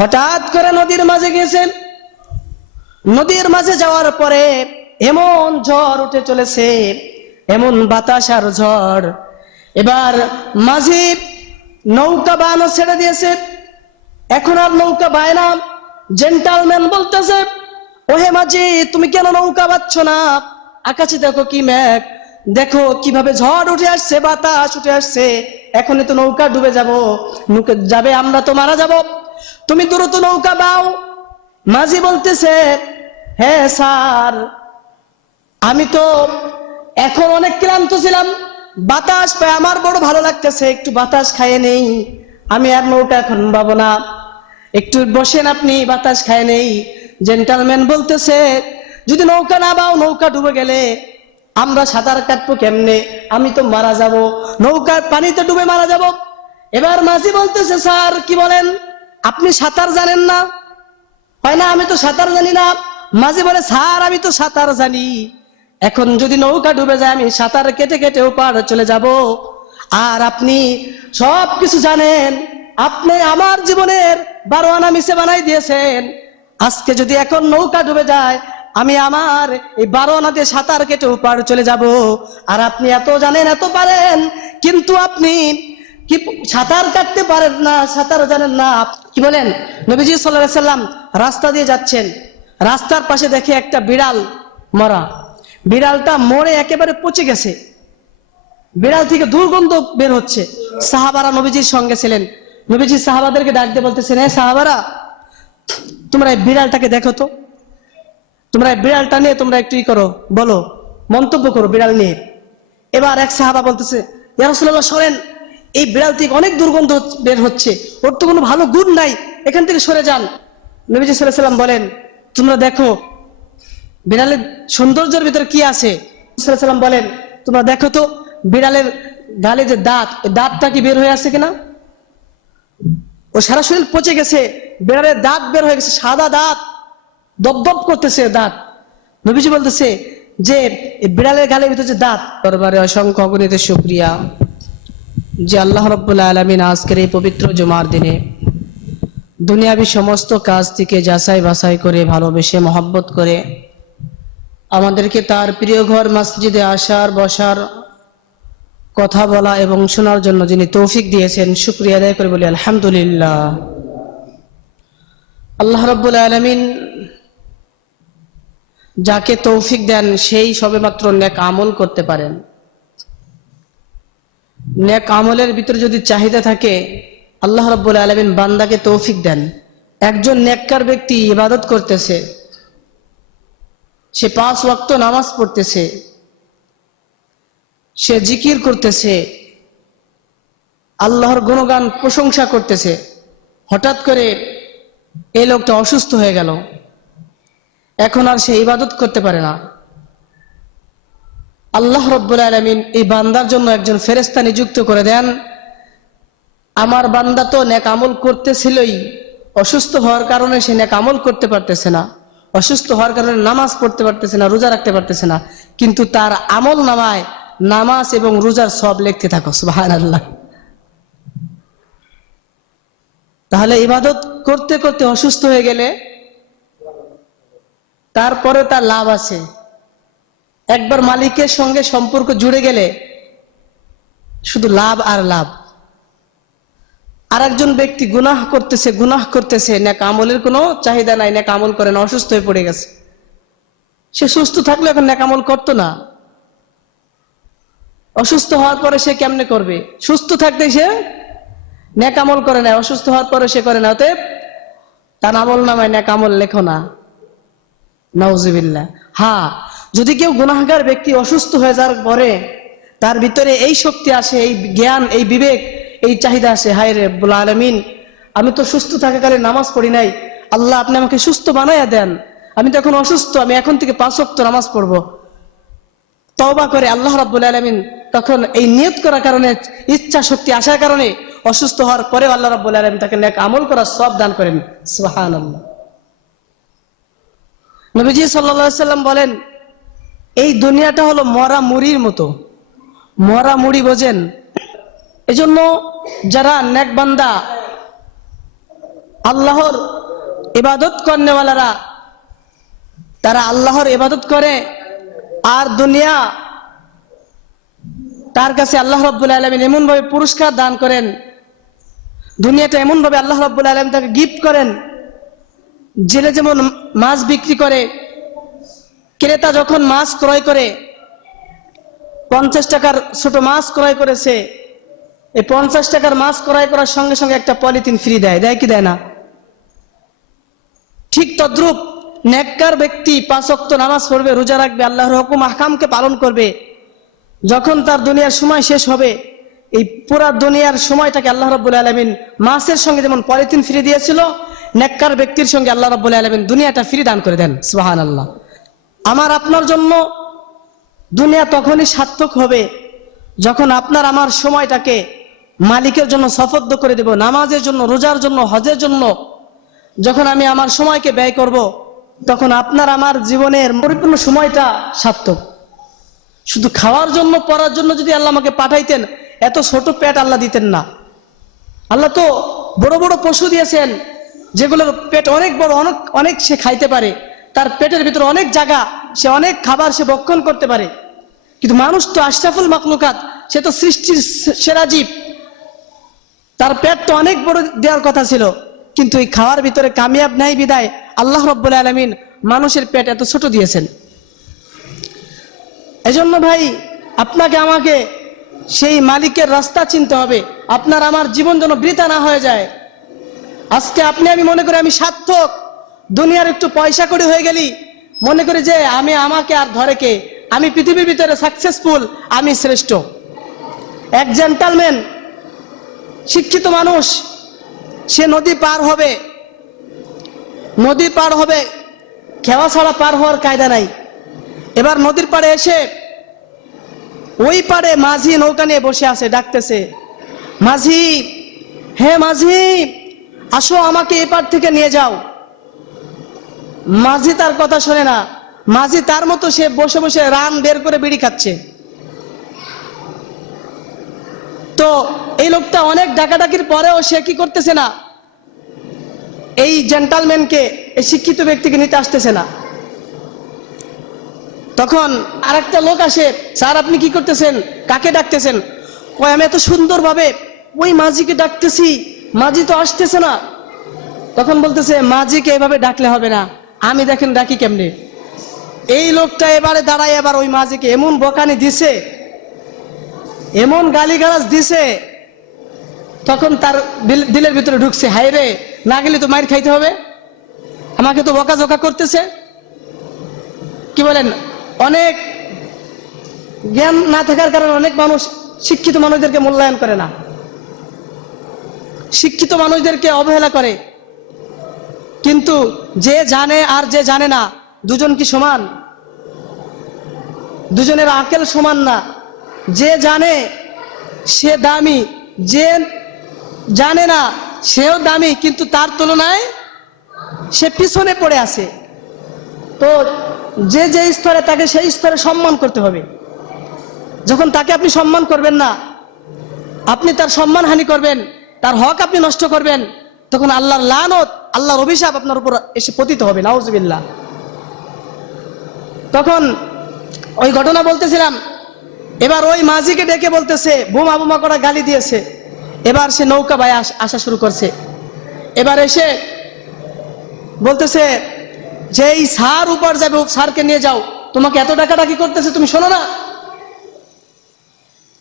হঠাৎ করে নদীর মাঝে গেছেন। নদীর মাঝে যাওয়ার পরে এমন ঝড় উঠে চলেছে, এমন বাতাস আর ঝড়। এবার মাঝি নৌকা বানো ছেড়ে দিয়েছে, এখন আর নৌকা বায় না। জেন্টালম্যান বলতেছে, ওহে মাঝি, তুমি কেন নৌকা বাচ্ছ না? আকাশে দেখো কি মেঘ, দেখো কিভাবে ঝড় উঠে আসছে, বাতাস উঠে আসছে, এখনই তো নৌকা ডুবে যাবে, আমরা তো মারা যাব, তুমি দ্রুত নৌকা বাও। মাঝি বলতেছে, হ্যাঁ স্যার, আমি তো এখন অনেক ক্লান্ত ছিলাম, বাতাস পায় আমার বড় ভালো লাগতেছে, একটু বাতাস খাইয়ে নেই, আমি আর নৌকা এখন পাবো না, একটু বসেন আপনি, বাতাস খায় নেই। জেন্টালম্যান বলতেছে, যদি নৌকা না বাও, নৌকা ডুবে গেলে আমরা সাঁতার কাটবো কেমনে? আমি তো মারা যাব, নৌকার পানিতে ডুবে মারা যাব। এবার মাঝি বলতেছে, স্যার কি বলেন, আপনি সাঁতার জানেন না? হয় না, আমি তো সাঁতার জানি না। মাঝি বলে, স্যার আমি তো সাঁতার জানি, এখন যদি নৌকা ডুবে যায় আমি সাঁতার কেটে কেটে ওপার চলে যাব, আর আপনি সব কিছু জানেন, আপনি আমার জীবনের 12 আনা মিশে বানাই দিয়েছেন, আজকে যদি এখন নৌকা ডুবে যায় আমি আমার এই 12 আনা দিয়ে সাঁতার কেটে ওপার চলে যাব, আর আপনি এত জানেন এত পারেন, কিন্তু আপনি কি সাঁতার কাটতে পারেন না, সাঁতার জানেন না। কি বলেন? নবীজি সাল্লাল্লাহু আলাইহি সাল্লাম রাস্তা দিয়ে যাচ্ছেন, রাস্তার পাশে দেখে একটা বিড়াল মরা, বিড়ালটা মরে একেবারে পচে গেছে, বিড়াল থেকে দুর্গন্ধ বের হচ্ছে। সাহাবারা নবীজির সঙ্গে ছিলেন, নবীজি সাহাবাদেরকে ডাক দিয়ে বলতেছেন, হ্যাঁ সাহাবারা, তোমরা এই বিড়ালটাকে দেখো তো, তোমরা এই বিড়ালটা নিয়ে তোমরা একটু করো, বলো, মন্তব্য করো বিড়াল নিয়ে। এবার এক সাহাবা বলতেছে, ইয়া রাসূলুল্লাহ সরেন, এই বিড়াল থেকে অনেক দুর্গন্ধ বের হচ্ছে, ওর তো কোনো ভালো গুণ নাই, এখান থেকে সরে যান। নবীজি সাল্লাল্লাহু আলাইহি সাল্লাম বলেন, তোমরা দেখো বিড়ালের সৌন্দর্যের ভিতরে কি আছে। সাল্লাল্লাহু আলাইহি সাল্লাম বলেন, তোমরা দেখো তো বিড়ালের গালে যে দাঁত, ওই দাঁতটা কি বের হয়ে আছে কিনা? ও সারা শরীর পচে গেছে, বিড়ালের দাঁত বের হয়ে গেছে, সাদা দাঁত, দপদপ করতেছে দাঁত। নবীজি বলতেছে যে বিড়ালের গালের ভিতরে যে দাঁত, দরবারে অসংখ্য অগণিত শুকরিয়া যে আল্লাহ রাব্বুল আলামিন আজকের এই পবিত্র জুমার দিনে দুনিয়াবী সমস্ত কাজ থেকে যাচাই বাছাই করে, ভালোবেসে মহব্বত করে আমাদেরকে তার প্রিয় ঘর মসজিদে আসার, বসার, কথা বলা এবং শোনার জন্য যিনি তৌফিক দিয়েছেন, শুকরিয়া আদায় করে বলি আলহামদুলিল্লাহ। আল্লাহ রাব্বুল আলামিন যাকে তৌফিক দেন সেই সবেমাত্র নেক আমল করতে পারেন। নেক আমলের ভিতরে যদি চাহিদা থাকে, আল্লাহ রাব্বুল আলামিন বান্দাকে তৌফিক দেন। একজন নেককার ব্যক্তি ইবাদত করতেছে, সে 5 ওয়াক্ত নামাজ পড়তেছে, সে জিকির করতেছে, আল্লাহর গুণগান প্রশংসা করতেছে, হঠাৎ করে এই লোকটা অসুস্থ হয়ে গেল, এখন আর সে ইবাদত করতে পারে না। আল্লাহ রাব্বুল আলামিন এই বান্দার জন্য একজন ফেরেশতা নিযুক্ত করে দেন, আমার বান্দা তো নেক আমল করতেছিলই, অসুস্থ হওয়ার কারণে সে নেক আমল করতে পারতেছে না, অসুস্থ হওয়ার কারণে নামাজ পড়তে পারতেছে না, রোজা রাখতে পারতেছে না, কিন্তু তার আমল নামায় নামাজ এবং রোজার সব লিখতে থাকো, সুবহানাল্লাহ। তাহলে ইবাদত করতে করতে অসুস্থ হয়ে গেলে তারপরে তার লাভ আছে। একবার মালিকের সঙ্গে সম্পর্ক জুড়ে গেলে শুধু লাভ আর লাভ। আর একজন ব্যক্তি গুনাহ করতেছে, নেক আমলের কোনো চাহিদা নাই, নেক আমল করে না, অসুস্থ হয়ে পড়ে গেছে। সে সুস্থ থাকলে এখন নেক আমল করতো না, অসুস্থ হওয়ার পরে সে কেমনে করবে? সুস্থ থাকতে সে নেক আমল করে না, অসুস্থ হওয়ার পরে সে করে না, অতএব তার আমল নামায় নেক আমল লেখো না, নাউজুবিল্লাহ। হ্যাঁ, যদি কেউ গুনাহগার ব্যক্তি অসুস্থ হয়ে যাওয়ার পরে তার ভিতরে এই শক্তি আসে, এই জ্ঞান, এই বিবেক, এই চাহিদা আসে, হায় রে রব্বুল আলামিন, আমি তো সুস্থ থাকাকালে নামাজ পড়ি নাই, আল্লাহ আপনি আমাকে সুস্থ বানাইয়া দেন, আমি তো এখন অসুস্থ, আমি এখন থেকে 5 ওয়াক্ত নামাজ পড়বো। তওবা করে আল্লাহ রাব্বুল আলামিন তখন এই নিয়ত করার কারণে, ইচ্ছা শক্তি আসার কারণে অসুস্থ হওয়ার পরে আল্লাহ রাব্বুল আলামিন তাকে নেক আমল করার সওয়াব দান করেন, সুবহানাল্লাহ। নবীজি সাল্লাল্লাহু আলাইহি সাল্লাম বলেন, এই দুনিয়াটা হলো মরা মুড়ির মতো, মরা মুড়ি বোঝেন? এজন্য যারা নেক বান্দা আল্লাহর ইবাদত করনেওয়ালারা তারা আল্লাহর ইবাদত করে, আর দুনিয়া তার কাছে আল্লাহ রাব্বুল আলামিন এমন ভাবে পুরস্কার দান করেন, দুনিয়াটা এমন ভাবে আল্লাহ রাব্বুল আলামিন তাকে গিফট করেন। জেলে যেমন মাছ বিক্রি করে, ক্রেতা যখন মাছ ক্রয় করে, 50 টাকার ছোট মাছ ক্রয় করেছে, এই 50 টাকার মাছ ক্রয় করার সঙ্গে সঙ্গে একটা পলিথিন ফ্রি দেয়, দেয় কি দেয় না? ঠিক তদ্রূপ নেককার ব্যক্তি 5 ওয়াক্ত নামাজ পড়বে, রোজা রাখবে, আল্লাহর হুকুম আহকামকে পালন করবে, যখন তার দুনিয়ার সময় শেষ হবে, এই পুরা দুনিয়ার সময়টাকে আল্লাহ রাব্বুল আলামিন মাছের সঙ্গে যেমন পলিথিন ফ্রি দিয়েছিল, নেককার ব্যক্তির সঙ্গে আল্লাহ রাব্বুল আলামিন দুনিয়াটা ফ্রি দান করে দেন। সুবহানাল্লাহ। আমার আপনার জন্য দুনিয়া তখনই সার্থক হবে যখন আপনার আমার সময়টাকে মালিকের জন্য সফদ্দ করে দেব, নামাজের জন্য, রোজার জন্য, হজের জন্য যখন আমি আমার সময়কে ব্যয় করব, তখন আপনার আমার জীবনের পরিপূর্ণ সময়টা সার্থক। শুধু খাওয়ার জন্য, পড়ার জন্য যদি আল্লাহ আমাকে পাঠাইতেন, এত ছোট পেট আল্লাহ দিতেন না। আল্লাহ তো বড় বড় পশু দিয়েছেন, যেগুলোর পেট অনেক বড়, অনেক অনেক সে খাইতে পারে, তার পেটের ভিতরে অনেক জায়গা, সে অনেক খাবার সে ভক্ষণ করতে পারে। কিন্তু মানুষ তো আশরাফুল মাখলুকাত, সে তো সৃষ্টির সেরা জীব, তার পেট তো অনেক বড় দেওয়ার কথা ছিল, কিন্তু এই খাওয়ার ভিতরে কামিয়াব নাই বিদায় আল্লাহ রাব্বুল আলামিন মানুষের পেট এত ছোট দিয়েছেন। এজন্য ভাই, আপনাকে আমাকে সেই মালিকের রাস্তা চিনতে হবে, আপনার আমার জীবন যেন বৃথা না হয়ে যায়। আজকে আপনি আমি মনে করি আমি সার্থক, দুনিয়ার একটু পয়সা কড়ি হয়ে গেলি মনে করি যে আমি, আমাকে আর ধরে কে, আমি পৃথিবীর ভিতরে সাকসেসফুল, আমি শ্রেষ্ঠ। এক জেন্টালম্যান, শিক্ষিত মানুষ, সে নদী পার হবে, নদী পার হবে, খেওয়া ছাড়া পার হওয়ার কায়দা নাই। এবার নদীর পাড়ে এসে ওই পাড়ে মাঝি নৌকা নিয়ে বসে আছে, ডাকতেছে, মাঝি, হে মাঝি, আসো আমাকে এই পার থেকে নিয়ে যাও। মাঝি তার কথা শোনে না, মাঝি তার মতো সে বসে বসে রান বের করে বিড়ি খাচ্ছে। তো এই লোকটা অনেক ডাকাডাকির পরেও সে কি করতেছে না, এই জেন্টালম্যানকে, এই শিক্ষিত ব্যক্তিকে নিতে আসতেছে না। তখন আরেকটা লোক আসে, স্যার আপনি কি করতেছেন, কাকে ডাকতেছেন? কয় আমি এত সুন্দরভাবে ওই মাঝিকে ডাকতেছি, মাঝি তো আসতেছে না। তখন বলতেছে, মাঝিকে এভাবে ডাকলে হবে না, আমি দেখেন ডাকি কেমনে। এই লোকটা এবারে দাঁড়ায়, এবার ওই মাঝিকে এমন বকানি দিছে, এমন গালিগালাজ দিছে, তখন তার দিলের ভিতরে ঢুকছে, হায় রে, না গেলে তো মাইর খাইতে হবে, আমাকে তো বকাঝকা করতেছে। কি বলেন? অনেক জ্ঞান না থাকার কারণে অনেক মানুষ শিক্ষিত মানুষদেরকে মূল্যায়ন করে না, শিক্ষিত মানুষদেরকে অবহেলা করে। কিন্তু যে জানে আর যে জানে না, দুজন কি সমান? দুজনের আকেল সমান না। যে জানে সে দামি, যে জানে না সেও দামি, কিন্তু তার তুলনায় সে পিছনে পড়ে আছে। তো যে যে স্তরে, তাকে সেই স্তরে সম্মান করতে হবে। যখন তাকে আপনি সম্মান করবেন না, আপনি তার সম্মান হানি করবেন, তার হক আপনি নষ্ট করবেন, তখন আল্লাহর লানত, আল্লাহর অভিশাপ আপনার উপর এসে পতিত হবে, নাউজুবিল্লাহ। তখন ওই ঘটনা বলতেছিলাম, এবার ওই মাঝিকে ডেকে বলতেছে, বোমা বোমা করা গালি দিয়েছে। এবার সে নৌকা বায়ে আসা শুরু করছে। এবার এসে বলতেছে যে এই স্যার উপর যাবে, স্যারকে নিয়ে যাও, তোমাকে এত ডাকাডাকি করতেছে, তুমি শোনো না?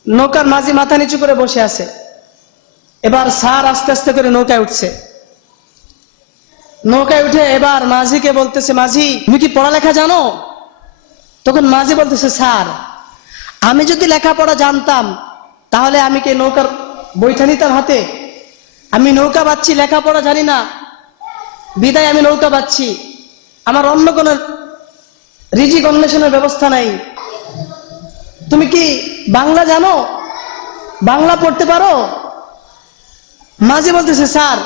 নৌকার মাঝি মাথা নিচু করে বসে আছে। এবার স্যার আস্তে আস্তে করে নৌকায় উঠছে। নৌকায় উঠে এবার মাঝিকে বলতেছে, মাঝি তুমি কি পড়ালেখা জানো? তখন মাঝি বলতেছে, স্যার আমি যদি লেখাপড়া জানতাম তাহলে আমি কি নৌকার বইটা নিতাম হাতে? আমি নৌকা বাচ্ছি, লেখাপড়া জানি না, বিদায় আমি নৌকা বাচ্ছি, আমার অন্য কোনো রিজিক অন্বেষণের ব্যবস্থা নাই। তুমি কি বাংলা জানো? বাংলা পড়তে পারো? মাঝি বলতেছে, স্যার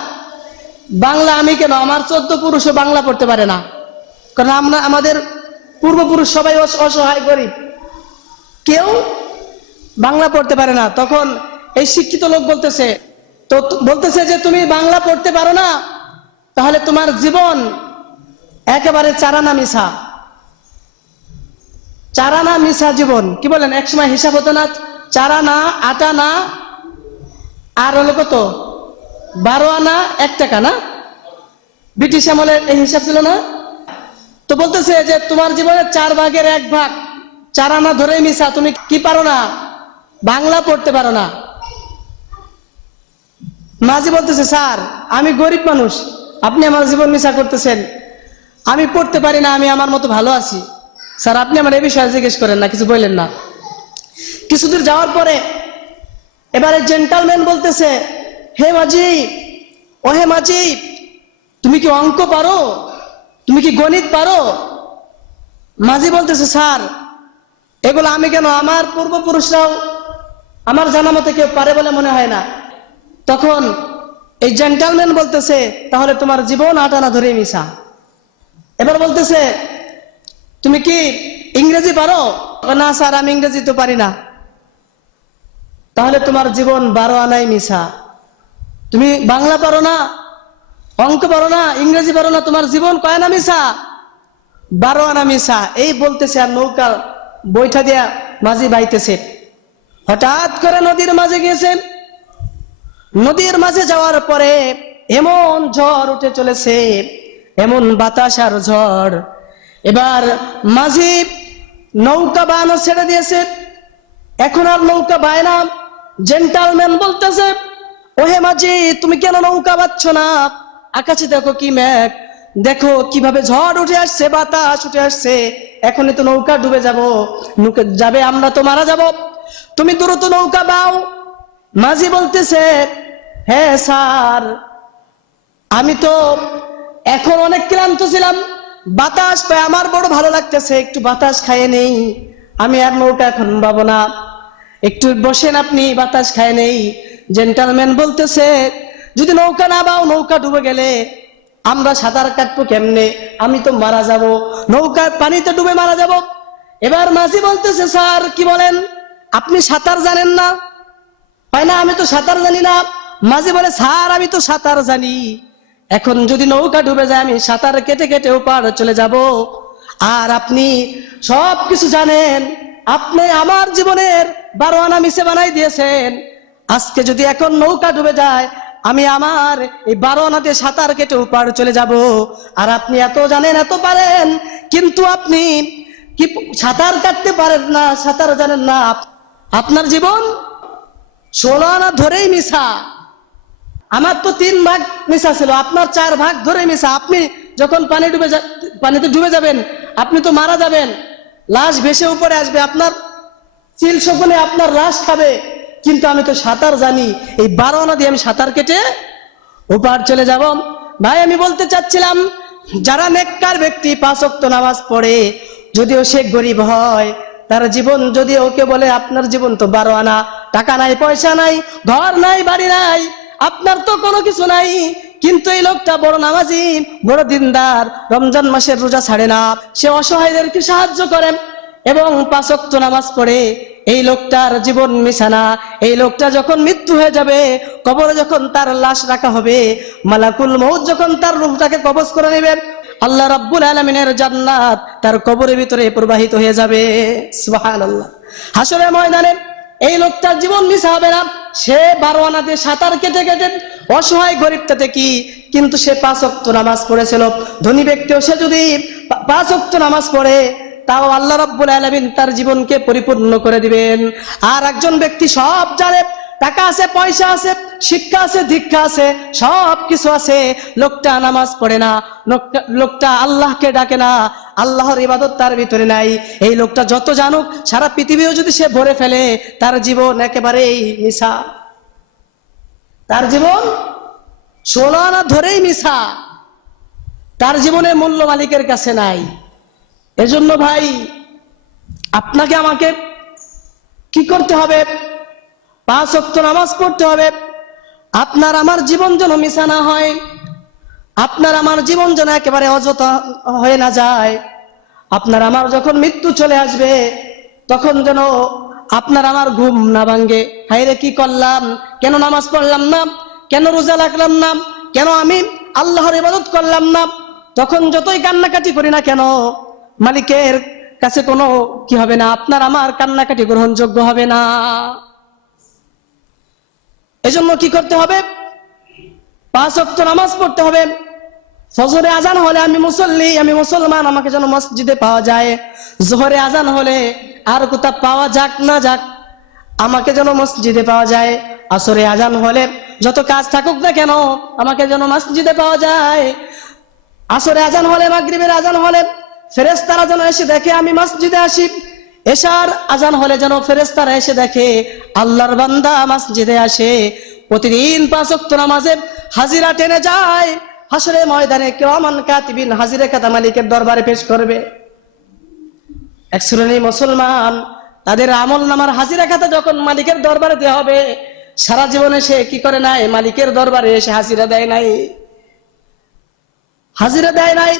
বাংলা আমি কেন, আমার 14 পুরুষও বাংলা পড়তে পারে না, কারণ আমরা, আমাদের পূর্বপুরুষ সবাই অসহায় গরিব, কেউ বাংলা পড়তে পারে না। তখন এই শিক্ষিত লোক বলতেছে, তো বলতেছে যে তুমি বাংলা পড়তে পারো না, তাহলে তোমার জীবন একেবারে চারানা মিশা, চারানা মিশা জীবন। কি বলেন? একসময় হিসাব হতো না, চারানা 8 আনা আর হলো কত, 12 আনা 1 টাকা না? ব্রিটিশ আমলের এই হিসাব ছিল না? তো বলতেছে যে তোমার জীবনের 4 ভাগের 1 ভাগ চারানা ধরেই মিশা। তুমি কি পারো না? বাংলা পড়তে পারো না। মাঝি বলতেছে, স্যার আমি গরিব মানুষ, আপনি আমার জীবন মিশা করতেছেন, আমি পড়তে পারি না, আমি আমার মতো ভালো আছি, স্যার আপনি আমার এই বিষয়ে জিজ্ঞেস করেন না, কিছু বললেন না। কিছুদূর যাওয়ার পরে এবারে জেন্টালম্যান বলতেছে, হে মাঝি, ও হে মাঝি, তুমি কি অঙ্ক পারো? তুমি কি গণিত পারো? মাঝি বলতেছে, স্যার এগুলো আমি কেন, আমার পূর্বপুরুষরাও আমার জানা মতে কেউ পারে বলে মনে হয় না। তখন এই জেন্টালম্যান বলতেছে, তাহলে তোমার জীবন 8 আনা ধরে মিশা। এবার বলতেছে, তুমি কি ইংরেজি পারো? না স্যার আমি ইংরেজি তো পারি না। তাহলে তোমার জীবন 12 আনাই মিশা। তুমি বাংলা পারো না, অঙ্ক পারো না, ইংরেজি পারো না, তোমার জীবন কয় আনা মিশা? 12 আনা মিশা। এই বলতেছে আর নৌকা বৈঠা দিয়া মাঝি বাইতেছে। হঠাৎ করে নদীর মাঝে গিয়েছেন। নদীর মাঝে যাওয়ার পরে এমন ঝড় উঠে চলেছে, এমন বাতাস আর ঝড়। এবার মাঝি নৌকা বানো ছেড়ে দিয়েছে, এখন আর নৌকা বায় না। জেন্টালম্যান বলতেছে, ওহে মাঝি তুমি কেন নৌকা বাচ্ছ না? আকাশে দেখো কি মেঘ, দেখো কিভাবে ঝড় উঠে আসছে, বাতাস উঠে আসছে, এখনই তো নৌকা ডুবে যাবে, আমরা তো মারা যাব, তুমি দ্রুত নৌকা বাও। মাঝি বলতেছে, হ্যাঁ স্যার আমি তো এখন অনেক ক্লান্ত ছিলাম, বাতাস পায় আমার বড় ভালো লাগতেছে, একটু বাতাস খাইয়ে নেই, আমি আর নৌকা এখন বাবো না, একটু বসেন আপনি, বাতাস খায় নেই। জেন্টালম্যান বলতেছে, যদি নৌকা না বাও, নৌকা ডুবে গেলে আমরা সাঁতার কাটবো কেমনে? আমি তো মারা যাব, নৌকার পানিতে ডুবে মারা যাব। এবার মাঝি বলতেছে, স্যার কি বলেন, আপনি সাঁতার জানেন না? হয় না আমি তো সাঁতার জানি না। মাঝি বলে, স্যার আমি তো সাঁতার জানি, এখন যদি নৌকা ডুবে যায় আমি সাঁতার কেটে কেটে ওপার চলে যাব, আর আপনি সব কিছু জানেন, আপনি আমার জীবনের 12 আনা মিশে বানাই দিয়েছেন। আজকে যদি এখন নৌকা ডুবে যায়, আমি আমার এই 12 আনা দিয়ে সাঁতার কেটে ওপার চলে যাব, আর আপনি এত জানেন এত পারেন, কিন্তু আপনি কি সাঁতার কাটতে পারেন না, সাঁতার জানেন না, আপনার জীবন 16 আনা ধরেই মিশা। আমার তো 3 ভাগ মিশা ছিল, আপনার 4 ভাগ ধরে মিশা। আপনি যখন পানিতে ডুবে যাবেন, আপনি তো মারা যাবেন, লাশ ভেসে উপরে আসবে, আপনার চিল শকুনে আপনার লাশ খাবে, কিন্তু আমি তো সাঁতার জানি, এই 12 আনা দিয়ে আমি সাঁতার কেটে ওপার চলে যাব। ভাই আমি বলতে চাচ্ছিলাম, যারা নেককার ব্যক্তি 5 ওয়াক্ত নামাজ পড়ে, যদিও সে গরিব হয়, তার জীবন যদি ওকে বলে আপনার জীবন তো 12 আনা, টাকা নাই, পয়সা নাই, ঘর নাই, বাড়ি নাই, আপনার তো কোনো কিছু নাই, কিন্তু এই লোকটা বড় নামাজি, বড় দিনদার, রমজান মাসের রোজা ছাড়ে না, সে অসহায়দেরকে সাহায্য করে এবং 5 ওয়াক্ত নামাজ পড়ে, এই লোকটার জীবন মিশানা। এই লোকটা যখন মৃত্যু হয়ে যাবে, কবরে যখন তার লাশ রাখা হবে, মালাকুল মউত যখন তার রূহটাকে কবজ করে নেবে, আল্লাহ রাব্বুল আলামিনের জান্নাত তার কবরের ভিতরে প্রবাহিত হয়ে যাবে। সুবহানাল্লাহ। হাসরের ময়দানে এই লোকটার জীবন মিশা হবে না। সে 12 আনা দিয়ে সাঁতার কেটে কেটে অসহায় গরিবটাতে কি, কিন্তু সে 5 ওয়াক্ত নামাজ পড়েছিল। ধনী ব্যক্তিও সে যদি 5 ওয়াক্ত নামাজ পড়ে, তাও আল্লাহ রাব্বুল আলামিন তার জীবনকে পরিপূর্ণ করে দিবেন। আর একজন ব্যক্তি সব জানে, টাকা আছে, পয়সা আছে, শিক্ষা আছে, দীক্ষা আছে, সব কিছু আছে, লোকটা নামাজ পড়ে না, লোকটা আল্লাহকে ডাকে না, আল্লাহর ইবাদত তার ভিতরে নাই। এই লোকটা যত জানুক, সারা পৃথিবীও যদি সে ভরে ফেলে, তার জীবন একেবারেই মিশা, তার জীবন 16 আনা ধরেই মিশা, তার জীবনের মূল্য মালিকের কাছে নাই। এজন্য ভাই আপনাকে আমাকে কি করতে হবে? 5 ওয়াক্ত নামাজ পড়তে হবে। আপনার আমার জীবন যেন মিশা না হয়, আপনার আমার জীবন যেন একেবারে অযথা হয়ে না যায়। আপনার আমার যখন মৃত্যু চলে আসবে, তখন যেন আপনার আমার ঘুম না ভাঙে, হায়রে কি করলাম, কেন নামাজ পড়লাম না, কেন রোজা রাখলাম না, কেন আমি আল্লাহর ইবাদত করলাম না, তখন যতই কান্নাকাটি করি না কেন মালিকের কাছে কোনো কি হবে না, আপনার আমার কান্নাকাটি গ্রহণযোগ্য হবে না। এজন্য কি করতে হবে? 5 ওয়াক্ত নামাজ পড়তে হবে। ফজরে আজান হলে আমি মুসল্লি, আমি মুসলমান, আমাকে যেন মসজিদে পাওয়া যায়। জোহরে আজান হলে আর কোথাও পাওয়া যাক না যাক, আমাকে যেন মসজিদে পাওয়া যায়। আসরে আজান হলে যত কাজ থাকুক না কেন আমাকে যেন মসজিদে পাওয়া যায়। আসরে আজান হলে, মাগরিবের আজান হলে ফেরেশতারা যেন এসে দেখে আমি মসজিদে আসি। এশার আজান হলে যেন ফেরেশতারা এসে দেখে আল্লাহর বান্দা মসজিদে আসে। প্রতিদিন 5 ওয়াক্ত নামাজে হাজিরা টেনে যায়। হাসরে ময়দানে কিরামান কাতিবিন হাজিরা খাতা মালিকের দরবারে পেশ করবে। এক শ্রেণী মুসলমান তাদের আমল নামার হাজিরা খাতা যখন মালিকের দরবারে দেওয়া হবে, সারা জীবনে সে কি করে নাই? মালিকের দরবারে এসে হাজিরা দেয় নাই, হাজিরা দেয় নাই।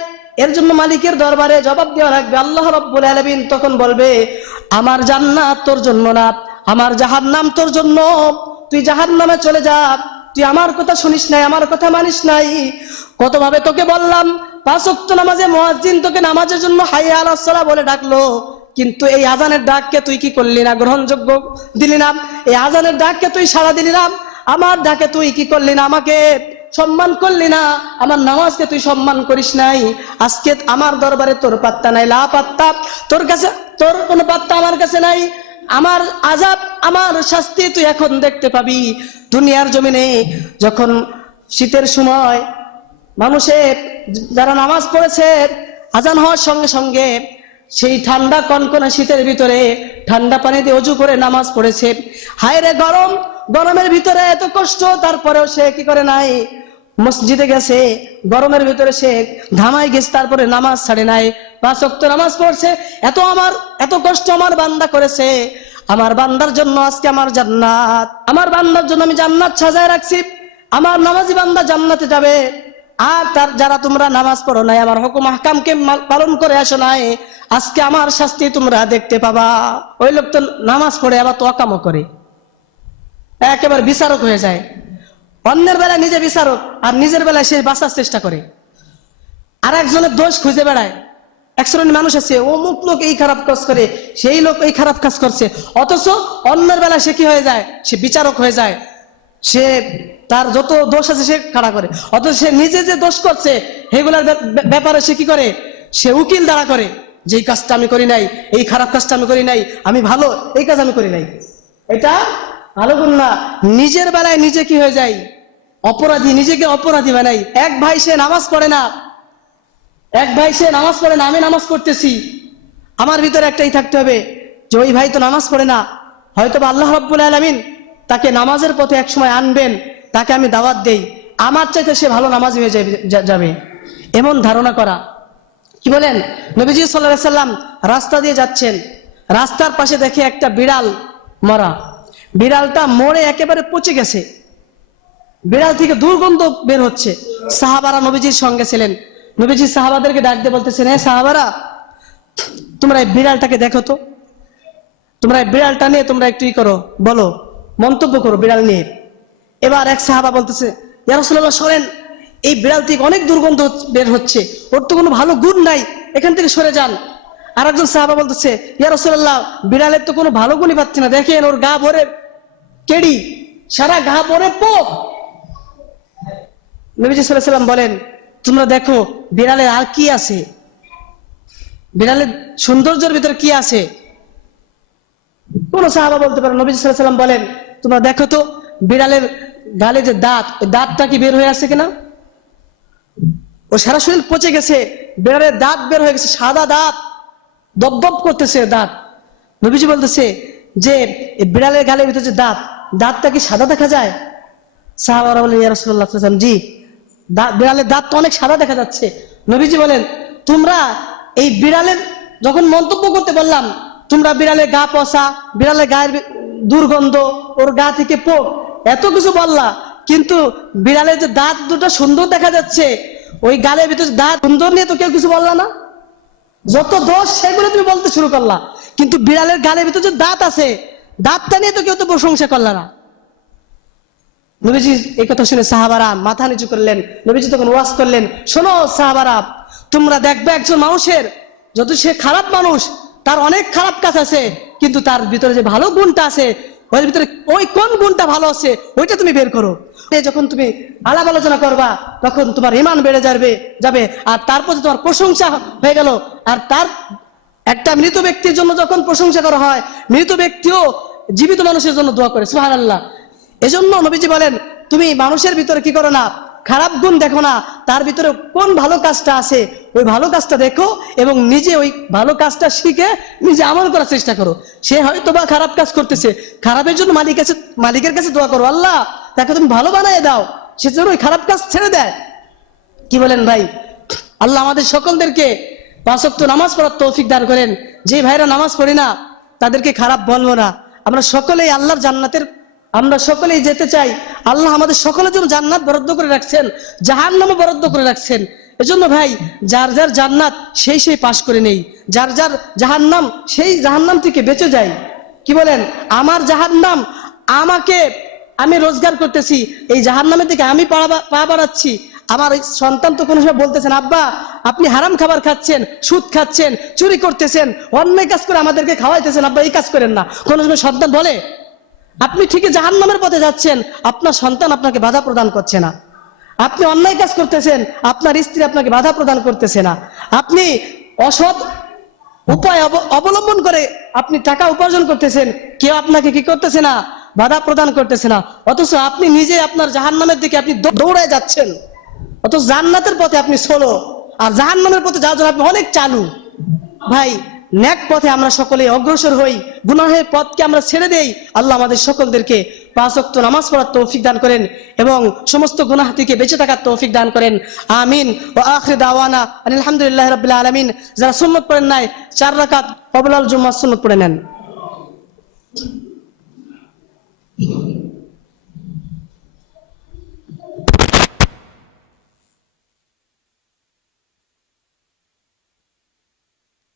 এর জন্য মালিকের দরবারে জবাব দেওয়া লাগবে। আল্লাহ রাব্বুল আলামিন তখন বলবে, আমার জান্নাত তোর জন্য না, আমার জাহান্নাম তোর জন্য। তুই জাহান্নামে চলে যা, তুই আমার কথা শুনিস নাই, আমার কথা মানিস নাই। কতভাবে তোকে বললাম 5 ওয়াক্ত নামাজে মুয়াজ্জিন তোকে নামাজের জন্য হাইয়া আলাস সালাহ বলে ডাকলো, কিন্তু এই আজানের ডাককে তুই কি করলি না? গ্রহণযোগ্য দিলি না। এই আজানের ডাককে তুই সাড়া দিলি না। আমার ডাকে তুই কি করলি না? আমাকে সম্মান করলি না। আমার নামাজকে তুই সম্মান করিস নাই। আজকে আমার দরবারে তোর পাত্তা নাই, লা পাত্তা, তোর কাছে তোর কোনো পাত্তা আমার কাছে নাই। আমার আযাব, আমার শাস্তি তুই এখন দেখতে পাবি। দুনিয়ার জমিনে যখন শীতের সময় মানুষে যারা নামাজ পড়েছে, আজান হওয়ার সঙ্গে সঙ্গে সেই ঠান্ডা কনকনে শীতের ভিতরে ঠান্ডা পানি দিয়ে ওযু করে নামাজ পড়েছে। হায় রে গরম, গরমের ভিতরে এত কষ্ট, তারপরেও সে কি করে নাই? মসজিদে গেছে। গরমের ভিতরে সে ঘামাই গেছে, তারপরে নামাজ ছাড়ে নাই, 5 ওয়াক্ত নামাজ পড়ছে। এত কষ্ট আমার বান্দা করেছে। আমার বান্দার জন্য আজকে আমার জান্নাত, আমার বান্দার জন্য আমি জান্নাত সাজায় রাখছি। আমার নামাজি বান্দা জান্নাতে যাবে। আর তার যারা তোমরা নামাজ পড়ো নাই, আমার হুকুম আহকামকে পালন করে আসো নাই, আজকে আমার শাস্তি তোমরা দেখতে পাবা। ওই লোক তো নামাজ পড়ে আবার তোয়াকামও করে, একেবারে বিচারক হয়ে যায়। অন্যের বেলায় নিজে বিচারক, আর নিজের বেলায় সে বাঁচার চেষ্টা করে, আর একজনের দোষ খুঁজে বেড়ায়। এক শ্রেণীর মানুষ আছে, অমুক লোক এই খারাপ কাজ করে, সেই লোক এই খারাপ কাজ করছে, অথচ অন্যের বেলায় সে কি হয়ে যায়? সে বিচারক হয়ে যায়। সে তার যত দোষ আছে সে খাড়া করে, অথচ সে নিজে যে দোষ করছে সেগুলোর ব্যাপারে সে কি করে? সে উকিল দাঁড়া করে, যে এই কাজটা আমি করি নাই, এই খারাপ কাজটা আমি করি নাই, আমি ভালো, এই কাজ আমি করি নাই। এটা ভালো গুণ না। নিজের বেলায় নিজে কি হয়ে যায়? অপরাধী, নিজেকে অপরাধী বানাই। এক ভাই সে নামাজ পড়ে না, আমি নামাজ পড়তেছি। আমার ভিতরে একটাই থাকতে হবে যে ওই ভাই তো নামাজ পড়ে না, হয়তো আল্লাহ রাব্বুল আলামিন তাকে নামাজের পথে এক সময় আনবেন, তাকে আমি দাওয়াত দেই, আমার চাইতে সে ভালো নামাজি হয়ে যাবে, এমন ধারণা করা। কি বলেন? নবীজি সাল্লাল্লাহু আলাইহি সাল্লাম রাস্তা দিয়ে যাচ্ছেন, রাস্তার পাশে দেখে একটা বিড়াল মরা। বিড়ালটা মরে একেবারে পচে গেছে, বিড়াল থেকে দুর্গন্ধ বের হচ্ছে। সাহাবারা নবীজির সঙ্গে ছিলেন। নবীজি সাহাবাদেরকে ডাক দিয়ে বলতেছেন, হে সাহাবারা, তোমরা এই বিড়ালটাকে দেখো তো, তোমরা এই বিড়ালটা নিয়ে তোমরা একটু করো, বলো, মন্তব্য করো বিড়াল নিয়ে। এবার এক সাহাবা বলতেছে, ইয়া রাসূলুল্লাহ শোনেন, এই বিড়াল থেকে অনেক দুর্গন্ধ বের হচ্ছে, ওর তো কোনো ভালো গুণ নাই, এখান থেকে সরে যান। আর একজন সাহাবা বলতেছে, ইয়া রাসূলুল্লাহ, বিড়ালের তো কোনো ভালো গুণই পাচ্ছি না, দেখেন ওর গা ভরে কেড়ি, সারা গা ভরে পোক। নবীজি সাল্লাল্লাহু আলাইহি সাল্লাম বলেন, তোমরা দেখো বিড়ালের আর কি আছে, বিড়ালের সৌন্দর্যের ভিতরে কি আছে? কোন সাহাবা বলতে পারে। নবী সাল্লাল্লাহু আলাইহি সাল্লাম বলেন, তোমরা দেখো তো বিড়ালের গালে যে দাঁত, ওই দাঁতটা কি বের হয়ে আছে কিনা? ও সারা শরীর পচে গেছে, বিড়ালের দাঁত বের হয়ে গেছে, সাদা দাঁত, দপদপ করতেছে দাঁত। নবীজি বলতেছে যে বিড়ালের গালের ভিতরে যে দাঁতটা কি সাদা দেখা যায়? সাহাবারা বলেন, ইয়া রাসূলুল্লাহ সাল্লাল্লাহু আলাইহি ওয়াসাল্লাম, জি, বিড়ালের দাঁত তো অনেক সাদা দেখা যাচ্ছে। নবীজি বলেন, তোমরা এই বিড়ালের যখন মন্তব্য করতে বললাম, তোমরা বিড়ালের গা পচা, বিড়ালের গায়ের দুর্গন্ধ, ওর গা থেকে পোক, এত কিছু বললা, কিন্তু বিড়ালের যে দাঁত দুটো সুন্দর দেখা যাচ্ছে, ওই গালের ভিতরে দাঁত সুন্দর নিয়ে তো কেউ কিছু বললা না। যত দোষ সেগুলো তুমি বলতে শুরু করলা, কিন্তু বিড়ালের গালের ভিতরে যে দাঁত আছে, দাঁতটা নিয়ে তো কেউ তো প্রশংসা করলা না। নবীজি এই কথা শুনে সাহাবারা মাথা নিচু করলেন। নবীজি তখন ওয়াজ করলেন, শোনো সাহাবারা, তোমরা দেখবে একজন মানুষের, যদি সে খারাপ মানুষ, তার অনেক খারাপ কাজ আছে, কিন্তু তার ভিতরে যে ভালো গুণটা আছে, ওর ভিতরে ওই কোন গুণটা ভালো আছে ওইটা তুমি বের করো। যখন তুমি আলাপ আলোচনা করবা তখন তোমার ঈমান বেড়ে যাবে, আর তারপর তোমার প্রশংসা হয়ে গেল। আর তার একটা মৃত ব্যক্তির জন্য যখন প্রশংসা করা হয়, মৃত ব্যক্তিও জীবিত মানুষের জন্য দোয়া করে, সুবহানাল্লাহ। এজন্য নবীজি বলেন, তুমি মানুষের ভিতরে কি করো না, খারাপ গুণ দেখো না, তার ভিতরে কোন ভালো কাজটা আছে ওই ভালো কাজটা দেখো, এবং নিজে ওই ভালো কাজটা শিখে নিজে আমল করার চেষ্টা করো। সে হয়তো বা খারাপ কাজ করতেছে, খারাপের জন্য মালিকের কাছে দোয়া করো, আল্লাহ তাকে তুমি ভালো বানায় দাও, সে যেন ওই খারাপ কাজ ছেড়ে দেয়। কি বলেন ভাই? আল্লাহ আমাদের সকলদেরকে 5 ওয়াক্ত নামাজ পড়ার তৌফিক দান করেন। যে ভাইরা নামাজ পড়ি না তাদেরকে খারাপ বলবো না। আমরা সকলেই আল্লাহর জান্নাতের, আমরা সকলেই যেতে চাই। আল্লাহ আমাদের সকলের জন্য জান্নাত বরাদ্দ করে রাখছেন, জাহান্নামও বরাদ্দ করে রাখছেন। এজন্য ভাই, যার যার জান্নাত সেই পাশ করে নেই, যার যার জাহান্নাম সেই জাহান্নাম থেকে বেঁচে যায়। কি বলেন? আমার জাহান্নাম, আমি রোজগার করতেছি, এই জাহান্নামের দিকে আমি পা বাড়াচ্ছি। আমার সন্তান তো কোনো সময় বলতেছেন, আব্বা আপনি হারাম খাবার খাচ্ছেন, সুদ খাচ্ছেন, চুরি করতেছেন, অন্যায় কাজ করে আমাদেরকে খাওয়াইতেছেন, আব্বা এই কাজ করেন না। কোনো সময় সন্তান বলে? আপনি ঠিকই জাহান্নামের পথে যাচ্ছেন, আপনার সন্তান আপনাকে বাধা প্রদান করছে না। আপনি অন্যায় কাজ করতেছেন, আপনার স্ত্রী আপনাকে বাধা প্রদান করতেছে না। আপনি অসৎ উপায় অবলম্বন করে আপনি টাকা উপার্জন করতেছেন, কেউ আপনাকে কি করতেছে না, বাধা প্রদান করতেছে না। অথচ আপনি নিজে আপনার জাহান্নামের দিকে আপনি দৌড়ায় যাচ্ছেন, অথচ জান্নাতের পথে আপনি সোলো, আর জাহান্নামের পথে যাওয়ার জন্য আপনি অনেক চালু। ভাই, নেক পথে আমরা সকলে অগ্রসর হই, গুনাহের পথকে আমরা ছেড়ে দেই। আল্লাহ আমাদের সকলদেরকে 5 ওয়াক্ত নামাজ পড়ার তৌফিক দান করেন এবং সমস্ত গুনাহ থেকে বেঁচে থাকার তৌফিক দান করেন। আমিন। ওয়া আখির দাওয়ানা আলহামদুলিল্লাহি রাব্বিল আলামিন। যারা সুন্নাত পড়েন নাই 4 রাকাত ক্বাবলাল জুমআহ সুন্নাত পড়ে নেন।